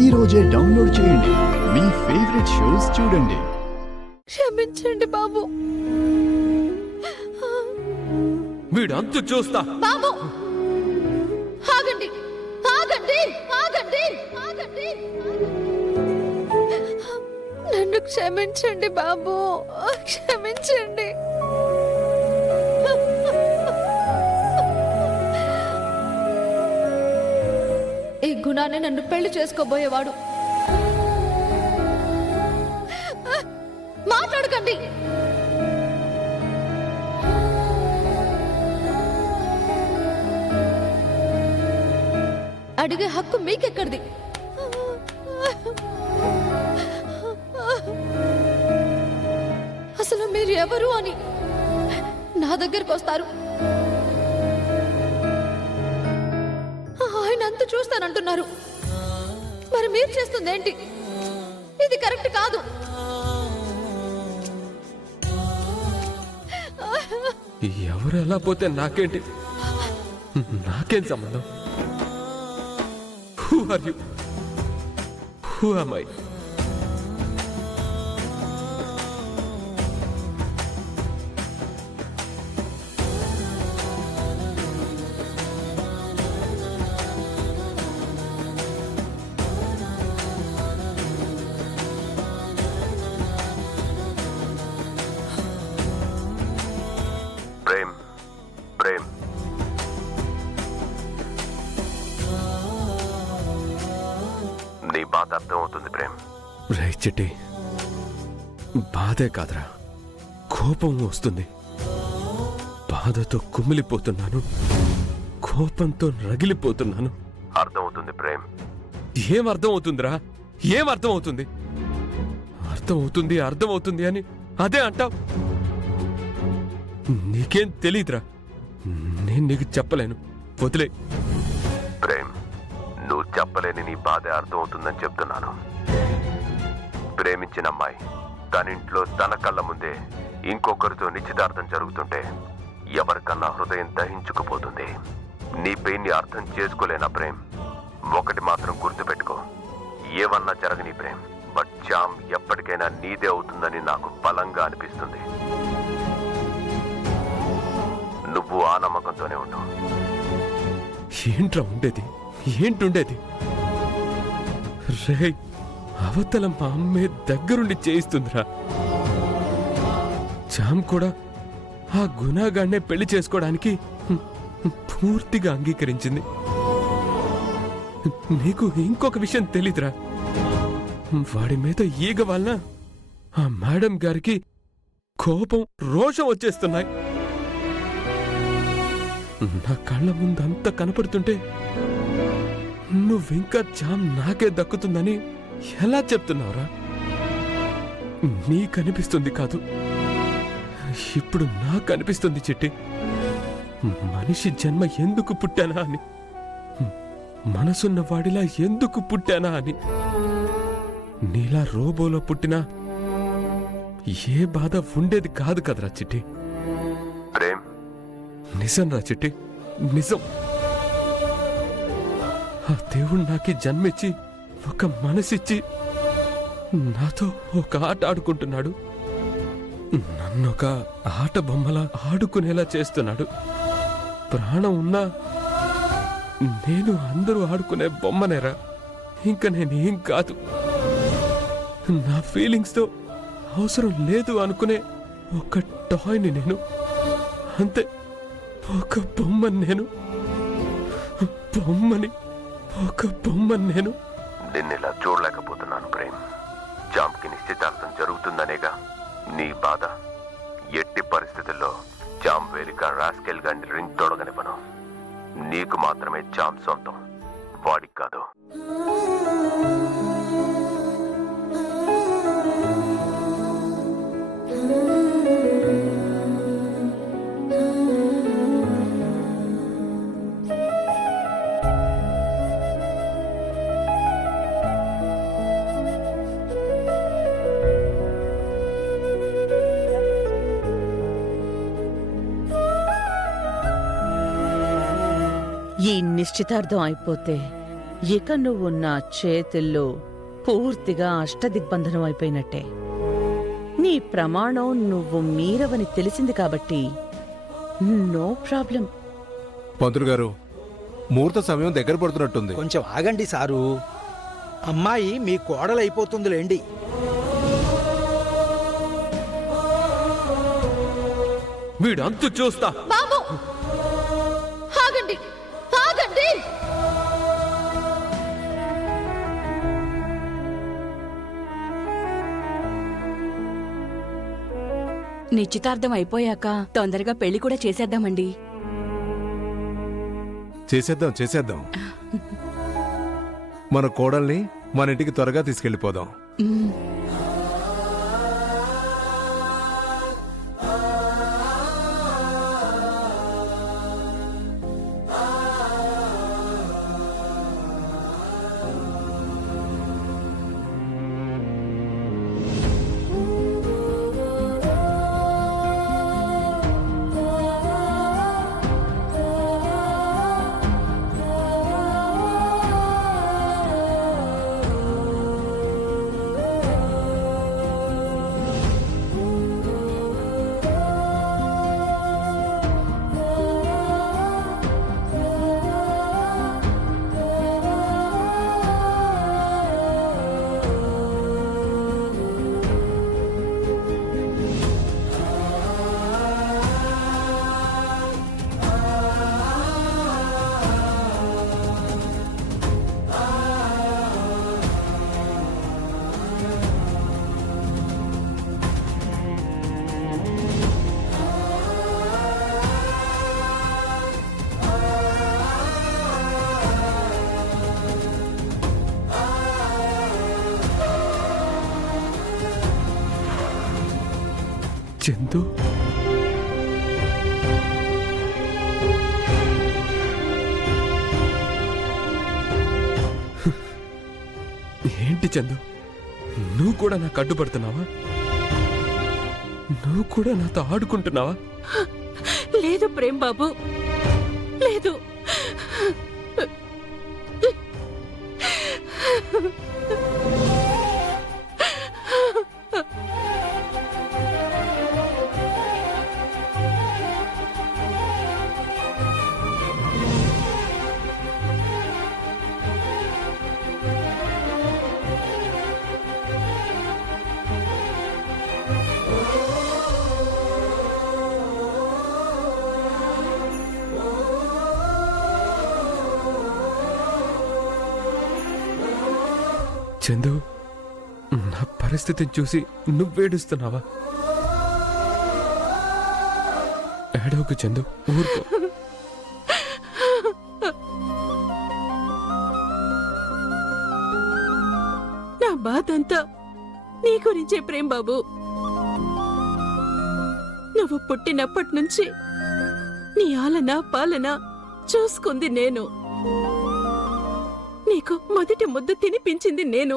ఈ రోజే డౌన్లోడ్ చేయండి. మీ ఫేవరెట్ షోస్ చూడండి. క్షమించండి బాబు. వీడంతు చూస్తా. బాబు ఆగండి, ఆగండి, ఆగండి, ఆగండి. నన్ను క్షమించండి బాబు, క్షమించండి. ఈ గుణాన్ని నన్ను పెళ్లి చేసుకోబోయేవాడు. మాట్లాడకండి. అడిగే హక్కు మీకెక్కడిది? అసలు మీరు ఎవరు అని నా దగ్గరకు వస్తారు? ఆయన అంత చూస్తానంటున్నారు, మరి మీరు చేస్తుంది ఏంటి? ఇది కరెక్ట్ కాదు. ఎవరు ఎలా పోతే నాకేంటి? నాకేం సంబంధం? Who are you? Who am I? Prem, Prem, నీ బాధ అర్థం అవుతుంది ప్రేమ్. రే చిట్టి, బాధే కాదురా, కోపం వస్తుంది. బాధతో కుమిలిపోతున్నాను, కోపంతో రగిలిపోతున్నాను. అర్థం అవుతుంది ప్రేమ్. ఏం అర్థం అవుతుందిరా? ఏం అర్థం అవుతుంది? అర్థం అవుతుంది, అర్థం అవుతుంది అని అదే అంటావు. నీకేం తెలీదురా, నేను నీకు చెప్పలేను, వదిలే. ప్రేమ్, నువ్వు చెప్పలేని నీ బాధ అర్థం అవుతుందని చెప్తున్నాను. ప్రేమించిన అమ్మాయి తన ఇంట్లో తన కళ్ళ ముందే ఇంకొకరితో నిశ్చితార్థం జరుగుతుంటే ఎవరికన్నా హృదయం దహించుకుపోతుంది. నీ పెయిన్ని అర్థం చేసుకోలేనా ప్రేమ్? ఒకటి మాత్రం గుర్తుపెట్టుకో, ఏమన్నా జరగని ప్రేమ్, బట్ చామ్ ఎప్పటికైనా నీదే అవుతుందని నాకు బలంగా అనిపిస్తుంది. నువ్వు ఆ నమ్మకంతోనే ఉండు. ఏంట్రా ఉండేది? ఏంటుండేది? రే, అవతల మా అమ్మే దగ్గరుండి చేయిస్తుందిరా. చామ్ కూడా ఆ గుణాగాన్నే పెళ్లి చేసుకోవడానికి పూర్తిగా అంగీకరించింది. నీకు ఇంకొక విషయం తెలీదురా, వాడి మీద ఈగ వలన ఆ మేడం గారికి కోపం, రోషం వచ్చేస్తున్నాయి. నా కళ్ళ ముందంతా కనపడుతుంటే నువ్వింకా చామ్ నాకే దక్కుతుందని ఎలా చెప్తున్నావురా? నీకనిపిస్తుంది కాదు, ఇప్పుడు నాకు అనిపిస్తుంది చిట్టి. మనిషి జన్మ ఎందుకు పుట్టానా అని, మనసున్న వాడిలా ఎందుకు పుట్టానా అని. నీలా రోబోలో పుట్టినా ఏ బాధ ఉండేది కాదు కదరా చిట్టి. ప్రేమ్, నిజం రా చిట్టి, నిజం. ఆ దేవుడు నాకి జన్మిచ్చి ఒక మనసిచ్చి నాతో ఒక ఆట ఆడుకుంటున్నాడు. నన్నొక ఆట బొమ్మలా ఆడుకునేలా చేస్తున్నాడు. ప్రాణం ఉన్నా నేను అందరూ ఆడుకునే బొమ్మనేరా, ఇంకా నేనేం కాదు. నా ఫీలింగ్స్తో అవసరం లేదు అనుకునే ఒక టాయ్ని నేను, అంతే. ఒక బొమ్మని నేను, బొమ్మని, ఒక బొమ్మని నేను. నిన్నిలా చూడలేకపోతున్నాను ప్రేమ్. చామ్కి నిశ్చితార్థం జరుగుతుందనేగా నీ బాధ. ఎట్టి పరిస్థితుల్లో చామ్ వేలిక రాస్కెల్ గాని రింగ్ తొడగనివ్వను. నీకు మాత్రమే చామ్ సొంతం, వాడికి కాదు. ఈ నిశ్చితార్థం అయిపోతే ఇక నువ్వు నా చేతుల్లో పూర్తిగా అష్టదిగ్బంధనం అయిపోయినట్టే. నీ ప్రమాణం నువ్వు మీరవని తెలిసింది కాబట్టి నో ప్రాబ్లం. పంతులు గారు, ముహూర్త సమయం దగ్గర పడుతున్నట్టుంది. కొంచెం ఆగండి సారు. అమ్మాయి మీ కోడలైపోతుందిలేండి. వీడు అంతు చూస్తా. బాబు ఆగండి, ఆగండి. నిశ్చితార్థం అయిపోయాక తొందరగా పెళ్లి కూడా చేసేద్దామండి. చేసేద్దాం. మన కోడల్ని మన ఇంటికి త్వరగా తీసుకెళ్లిపోదాం. మ్మ్. చందు, ఏంటి చందు, నువ్వు కూడా నాకు అడ్డుపడుతున్నావా? నువ్వు కూడా నాతో ఆడుకుంటున్నావా? లేదు ప్రేమ్ బాబు, లేదు. చందు, నా పరిస్థితిని చూసి నువ్వేడుస్తున్నావా? ఏడవకు చందు, ఊరుకో. నా బాధంతా నీ గురించే ప్రేమ్ బాబు. నువ్వు పుట్టినప్పటి నుంచి నీ ఆలన పాలన చూసుకుంది నేను. నీకు మొదటి ముద్ద తినిపించింది నేను.